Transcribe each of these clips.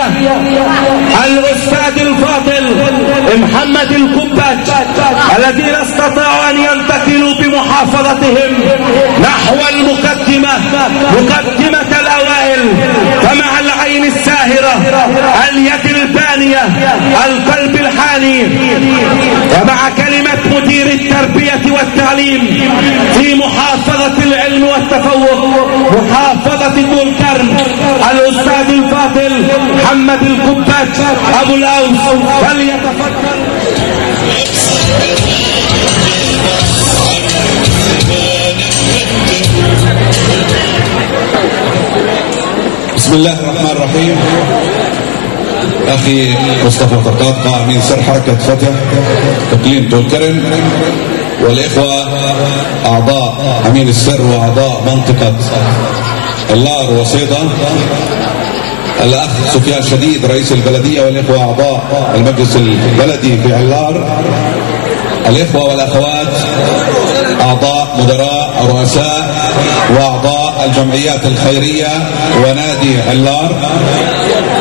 الثانوية الأستاذ الفاضل محمد الكباج، الذين استطاعوا أن ينتقلوا بمحافظتهم نحو المقدمة، مقدمة الأوائل. فمع العين الساهرة، اليد البانية، القلب الحاني، ومع كلمة مدير التربية والتعليم في محافظة العلم والتفوق، محافظة طول كرم، الأستاذ الفاضل محمد الكباج أبو الأوس، فليتفضل. بسم الله الرحمن الرحيم. أخي مصطفى طرطاط أمين سر حركة فتح إقليم طول كرم، والإخوة أعضاء أمين السر وأعضاء منطقة اللار وصيدا، الأخ سفيان شديد رئيس البلدية والإخوة أعضاء المجلس البلدي في علار، الإخوة والأخوات أعضاء مدراء رؤساء وأعضاء الجمعيات الخيرية ونادي علار،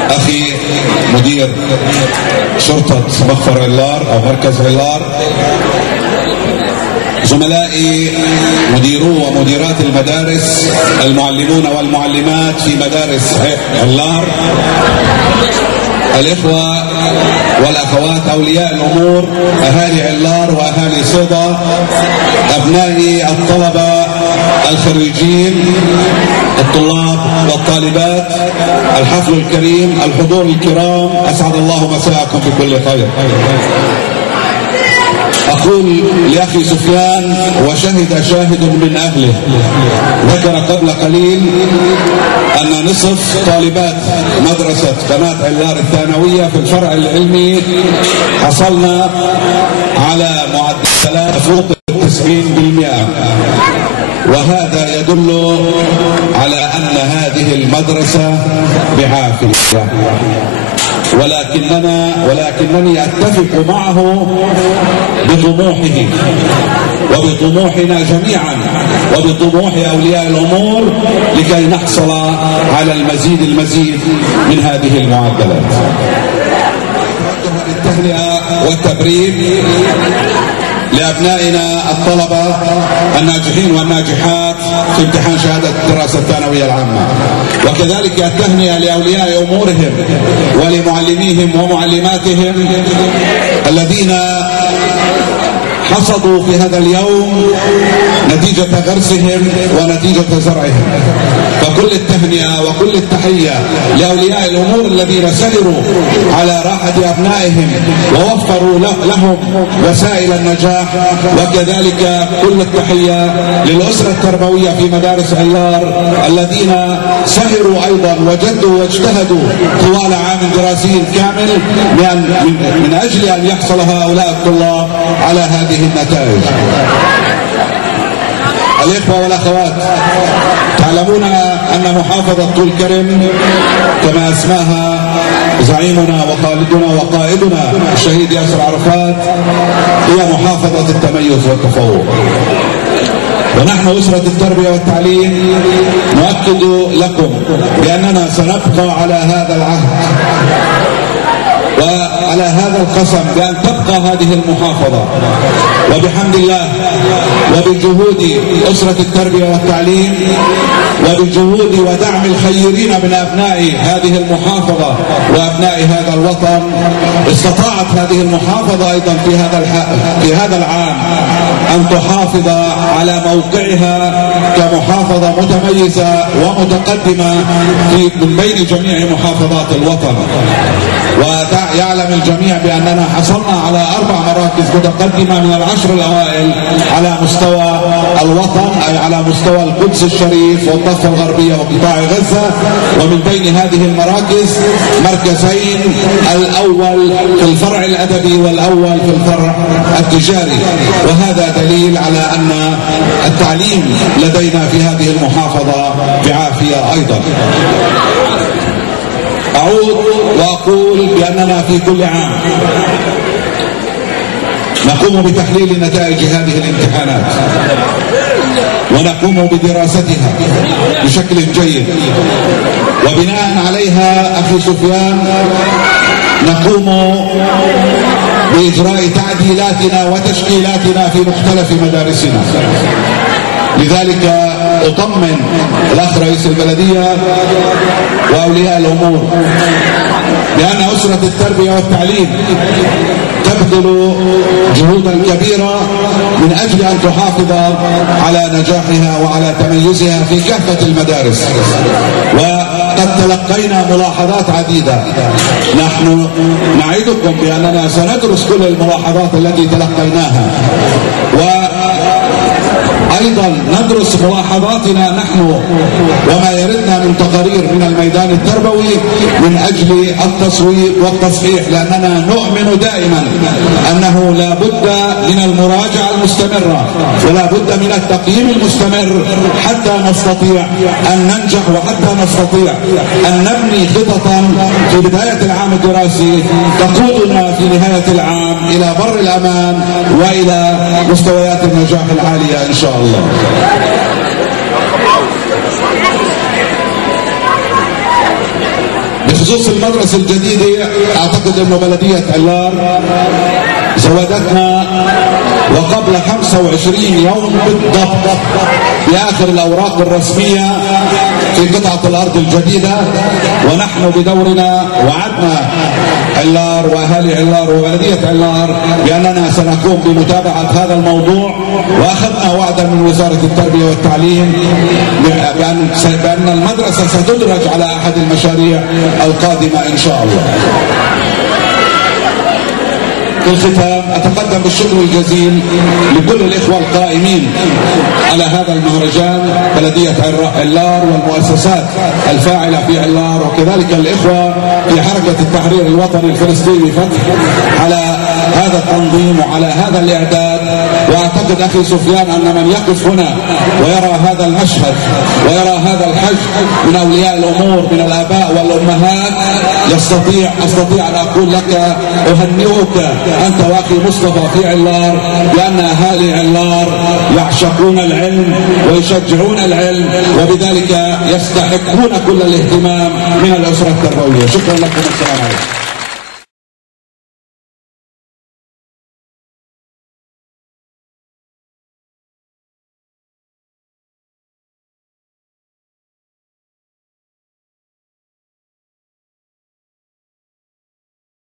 أخي مدير شرطة مخفر علار أو مركز علار، زملائي مديرو ومديرات المدارس، المعلمون والمعلمات في مدارس علار، الإخوة والأخوات أولياء الأمور، أهالي علار وأهالي صيدا، أبنائي الطلبة الخريجين، الطلاب والطالبات، الحفل الكريم، الحضور الكرام، أسعد الله مساءكم بكل خير. أقول لأخي سفيان: وشهد شاهد من أهله، ذكر قبل قليل أن نصف طالبات مدرسة قناة علار الثانوية في الفرع العلمي حصلنا على معدلات فوق 90%، وهذا يدل على أن هذه المدرسة بعافية، ولكنني أتفق معه بطموحه وبطموحنا جميعا وبطموح أولياء الأمور لكي نحصل على المزيد من هذه المعدلات. التهنئة والتبريك لأبنائنا الطلبة الناجحين والناجحات في امتحان شهادة الدراسة الثانوية العامة، وكذلك التهنئة لأولياء أمورهم ولمعلميهم ومعلماتهم الذين حصدوا في هذا اليوم نتيجة غرسهم ونتيجة زرعهم. فكل التهنئة وكل التحية لأولياء الأمور الذين سهروا على راحة أبنائهم ووفروا لهم وسائل النجاح، وكذلك كل التحية للأسرة التربوية في مدارس علار الذين سهروا أيضا وجدوا واجتهدوا طوال عام دراسي كامل من أجل أن يحصل هؤلاء الطلاب على هذه النتائج. الإخوة والأخوات، تعلمون أن محافظة طول كرم كما أسماها زعيمنا وخالدنا وقائدنا الشهيد ياسر عرفات هي محافظة التميز والتفوق، ونحن أسرة التربية والتعليم نؤكد لكم بأننا سنبقى على هذا العهد وعلى هذا القسم بأن تبقى هذه المحافظة، وبحمد الله وبجهود أسرة التربية والتعليم وبجهود ودعم الخيرين من أبناء هذه المحافظة وأبناء هذا الوطن استطاعت هذه المحافظة أيضا في هذا العام أن تحافظ على موقعها كمحافظة متميزة ومتقدمة من بين جميع محافظات الوطن. ويعلم الجميع بأننا حصلنا على 4 مراكز متقدمة من ال10 الأوائل على مستوى الوطن، أي على مستوى القدس الشريف والضفة الغربية وقطاع غزة، ومن بين هذه المراكز مركزين، الأول في الفرع الأدبي والأول في الفرع التجاري، وهذا دليل على أن التعليم لدينا في هذه المحافظة بعافية أيضا. أعود وأقول بأننا في كل عام نقوم بتحليل نتائج هذه الامتحانات، ونقوم بدراستها بشكل جيد، وبناء عليها أخي سفيان نقوم بإجراء تعديلاتنا وتشكيلاتنا في مختلف مدارسنا. لذلك أطمن الأخ رئيس البلدية وأولياء الأمور بأن أسرة التربية والتعليم تبذل جهودا كبيرة من أجل أن تحافظ على نجاحها وعلى تميزها في كافة المدارس. وقد تلقينا ملاحظات عديدة، نحن نعدكم بأننا سندرس كل الملاحظات التي تلقيناها، أيضا ندرس ملاحظاتنا نحن وما يردنا من تقارير من الميدان التربوي من أجل التصويب والتصحيح، لأننا نؤمن دائما أنه لا بد من المراجعة المستمرة ولا بد من التقييم المستمر حتى نستطيع أن ننجح وحتى نستطيع أن نبني خططا في بداية العام الدراسي تقودنا في نهاية العام إلى بر الأمان وإلى مستويات النجاح العالية إن شاء الله. بخصوص المدرسة الجديدة أعتقد أنه بلدية علار زودتنا وقبل 25 يوم بالضبط بآخر الأوراق الرسمية في قطعة الأرض الجديدة، ونحن بدورنا وعدنا علار وأهالي علار وبلدية علار بأننا سنقوم بمتابعة هذا الموضوع، وأخذنا وعدا من وزارة التربية والتعليم بأن المدرسة ستدرج على أحد المشاريع القادمة إن شاء الله. في الختام أتقدم بالشكر الجزيل لكل الإخوة القائمين على هذا المهرجان، بلدية علار والمؤسسات الفاعلة في علار، وكذلك الإخوة في حركة التحرير الوطني الفلسطيني فتح على هذا التنظيم وعلى هذا الإعداد. وأعتقد أخي سفيان أن من يقف هنا ويرى هذا المشهد ويرى هذا الحج من أولياء الأمور من الآباء والأمهات أستطيع أن أقول لك أهنئك أنت وأخي مصطفى في علار، لأن أهالي علار يعشقون العلم ويشجعون العلم، وبذلك يستحقون كل الاهتمام من الأسرة التربوية. شكرا لكم، السلام عليكم.